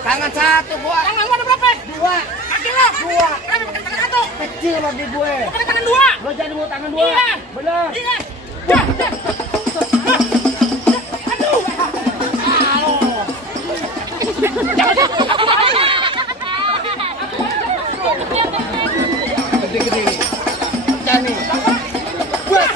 Tangan satu gua. Tangan gua ada berapa? Dua. Kaki lo? Dua. Kenapa pakai tangan satu? Kecil bagi gue. Pakai tangan dua. Lo jadi mau tangan dua. Iya. Bener. Iya. Dah. Aduh. Gede-gede. Jani. Bus.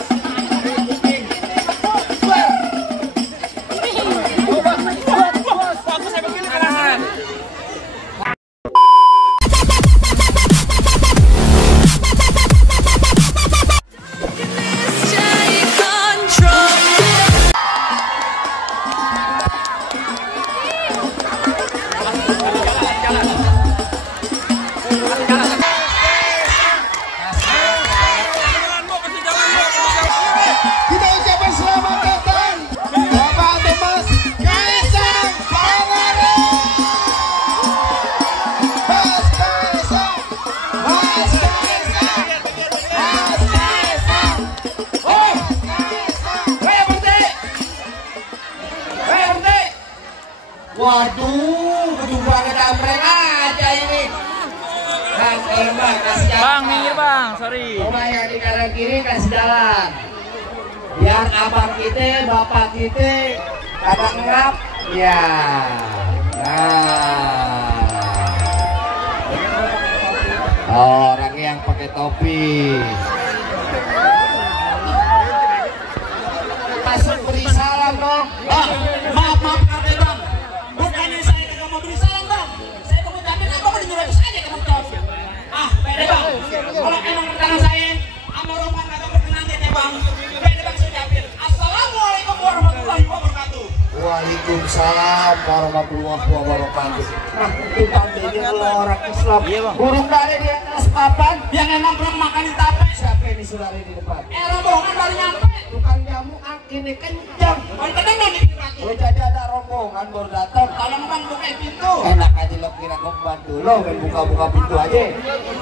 Kita ucapkan selamat datang Bapak Thomas Kaisang Pangarep. Mas Kaisang, Mas Kaisang, Mas Kaisang. Oh, Hei berhenti. Hei berhenti. Waduh, berjumpa damreng aja ini. Bang, bang, kasih jalan. Bang, minggir bang, sorry. Rumah yang di kanan kiri kasih jalan. Biar abang kita, bapak kita kagak ngap. Ya. Nah. Orang yang pakai topi. Masuk beri salam dong. Maaf kakek bang. Bukannya saya kagak mau beri salam bang. Saya mau jamin abang mau dinyerobos aja kamu tahu. Ah, pede bang. Kalau emang pertanyaan saya sama rombongan kagak berkenan deh bang. Pede bang saya jamin. Assalamualaikum warahmatullahi wabarakatuh. Waalaikumsalam warahmatullahi wabarakatuh. Nah, itu tandanya kalau orang Islam. Iya, Bang. Burung dari di atas papan. Yang emang belum makan di tape. Siapa ini saudari di depan? Rombongan baru nyampe. Tukang jamu ini kencang. Baru tenang dong di batu. Oh, jadi ada rombongan baru datang. Tolong bang buka pintu. Enak aja lo kira gue bantu lo main buka-buka pintu aja.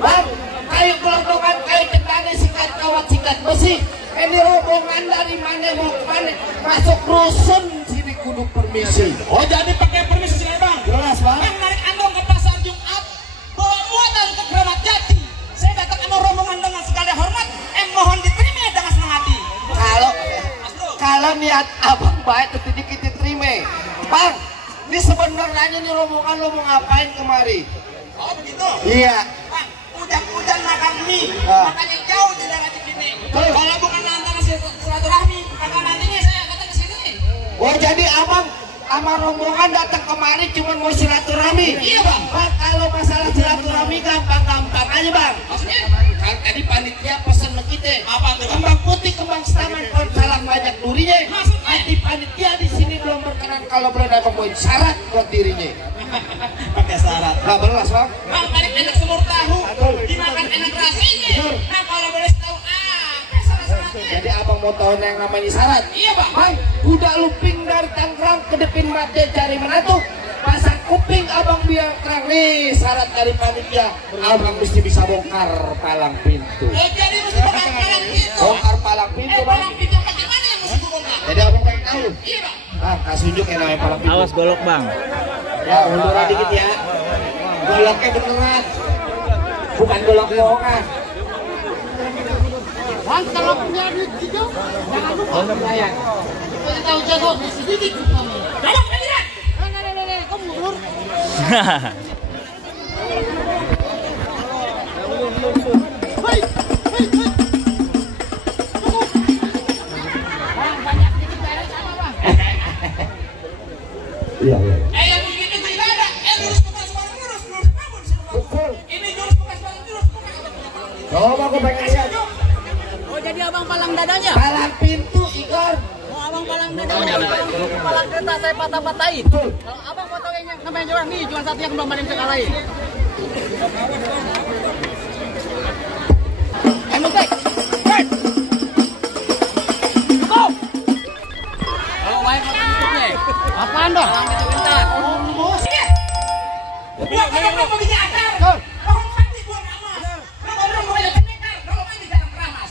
Bang, kayu gelondongan, kayu cendana, sikat kawat, sikat besi. Ini rombongan dari mana mau ke mana? Masuk rusun sini kudu permisi. Oh jadi pakai permisi sini bang. Jelas bang. Bang narik andong ke pasar Jumat. Bawa muatan ke Keramat Jati. Saya datang sama rombongan dengan segala hormat. Mohon diterima dengan senang hati. Kalau niat abang baik itu dikit diterima. Bang, ini sebenarnya nih rombongan lo mau ngapain kemari? Oh begitu. Iya. Bang, hujan-hujan makan mie. Ah. Makanya jauh di daerah Cikini. Betul. Kalau bukan antara silaturahmi, kakak nantinya saya datang ke sini. Oh jadi abang sama rombongan datang kemari cuma mau silaturahmi? Iya bang. Bang, kalau masalah silaturahmi gampang-gampang aja bang. Maksudnya? Kan tadi panitia pesan sama kita. Apa tuh? Kembang putih, kembang setaman, kalau salah banyak durinya. Maksudnya? Nanti panitia di sini belum berkenan kalau berada membuat syarat buat dirinya. Pakai syarat. Gak belas bang. Bang, paling enak semur tahu. Betul. Dimakan enak rasanya. Betul. Nah kalau boleh tahu apa syarat-syaratnya? Jadi abang mau tahu yang namanya syarat? Iya bang. Bang, kuda luping dari Tangerang ke Depin Mate cari menatu. Pasang kuping abang biar terang nih syarat dari panitia. Abang mesti bisa bongkar palang pintu. Oh jadi mesti bongkar palang pintu. Bongkar palang pintu bang. Palang pintu bagaimana yang mesti bongkar? Jadi abang pengen tahu. Iya bang. Ah, kasih unjuk yang namanya palang pintu. Awas golok bang. Ya, munduran dikit ya. Goloknya beneran. Bukan golok bohongan. Bang, kalau punya duit gitu, jangan lupa bayar. Kita tahu jago, sedikit kamu. Tolong penjiran. Nih, kamu mundur. Hei, hei, hei. Bang, banyak dikit bayar sama bang. Iya, iya. Yang begini tuh tidak ada. Lurus bukan semua lurus bangun. Betul. Ini jurus bukan semua lurus. Coba aku pengen lihat. Oh, jadi abang palang dadanya? Palang pintu, Igor. Oh, abang palang dadanya. Palang kereta saya patah-patahin. Kalau abang mau tahu yang namanya jualan nih, cuma satu yang belum ada yang bisa kalahin. Musik. Cukup. Kalau wae tutupnya. Apaan dong? Palang itu bentar. Musik. Buat orang mau bikin acar. Orang mati gua nggak mau. Lo orang mau jadi pendekar. Kalau mati jangan keramas.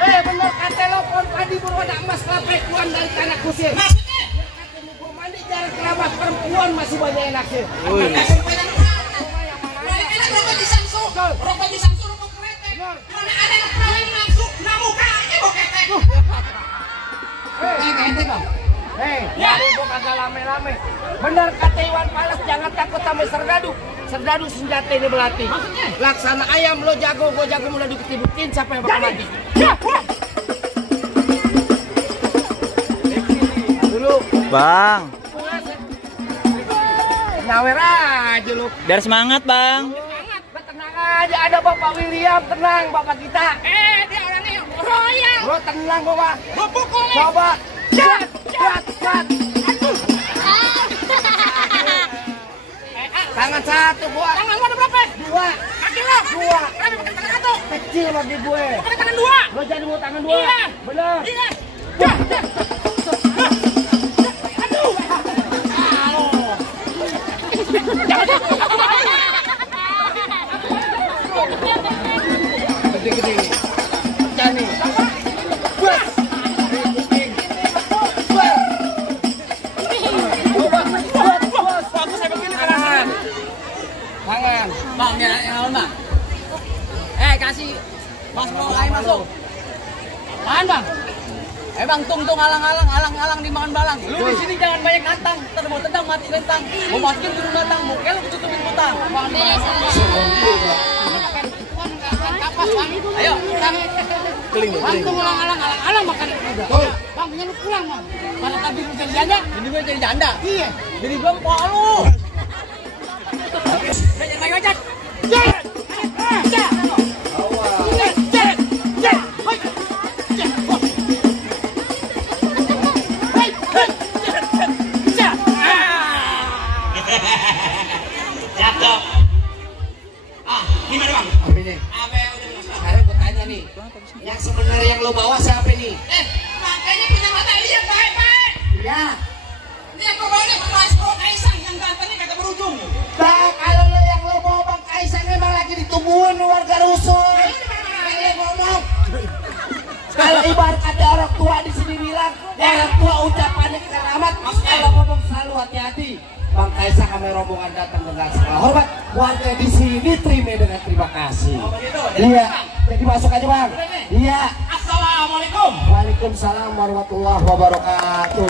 Bener kata lo pohon padi berwarna emas kelapekuan dari tanah kusir. Maksudnya? Katanya gua mandi jarang kerabat perempuan masih banyak enaknya. Kasih banyak balik enak rokok di Samsu. Rokok di Samsu, rokok kretek. Mana ada yang paling langsung, nah muka aja kok ketek. Ente bang. Jadi gua kagak lame-lame. Bener kata Iwan Fals, jangan takut sama serdadu. Serdadu senjata ini belati. Maksudnya? Laksana ayam lo jago, gua jago mulai dibuktiin siapa yang bakal mati. Dulu. Bang, Nyawer aja lu. biar semangat bang. Tenang aja, ada Bapak William, tenang Bapak kita. Dia orangnya royal. Lo tenang Bapak. Lo pukulin. Coba. Cat. Tangan satu gua. Tangan lu ada berapa? Dua. Kaki lo? Dua. Kenapa pakai tangan satu? Kecil bagi gue. Pakai tangan dua. Lo jadi mau tangan dua. Iya. Bener. Iya. Gede-gede. Jani. Buat. Tangan. Bang, yang bang. Kasih Mas mau lain masuk. Tahan bang. Bang, tung alang dimakan balang. Lu di sini jangan banyak nantang. Ntar mau tendang mati lentang. Mau masukin turun batang, mau kelok tutupin butang. Ayo, Keling. bang, tung alang makan udah. Bang, punya lu pulang bang. Pada tadi lu jadi janda. Jadi gue jadi janda. Iya. Jadi gue mau lu. Jangan ngajak. Jatuh. Gimana bang? Apa ini? Apa yang udah masuk? Sekarang gue tanya nih. Yang sebenarnya yang lo bawa siapa nih? Makanya punya mata lihat baik-baik. Ya. Ini aku bawa nih Mas Bro Kaisang yang gantengnya kata berujung. Bang, kalau lo yang lo bawa Bang Kaisang emang lagi ditungguin warga rusun. Ini ngomong. Kalau ibarat ada orang tua di sini bilang, orang tua ucapannya keramat. Kalau ngomong selalu hati-hati. Bang Kaisang kami rombongan datang dengan segala hormat. Warga di sini terima dengan terima kasih. Iya. Jadi masuk aja bang. Iya. Assalamualaikum. Waalaikumsalam warahmatullahi wabarakatuh.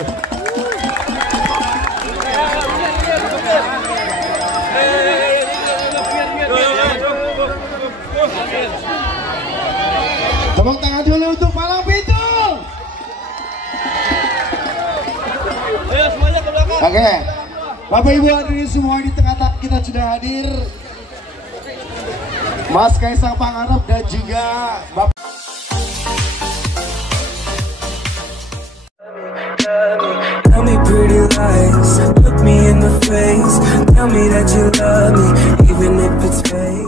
Tepuk tangan dulu untuk Palang Pintu. Oke, Bapak Ibu hadirin semua di tengah kita sudah hadir Mas Kaisang Pangarep dan juga Bapak. Tell me pretty lies, look me in the face, tell me that you love me, even if it's fake.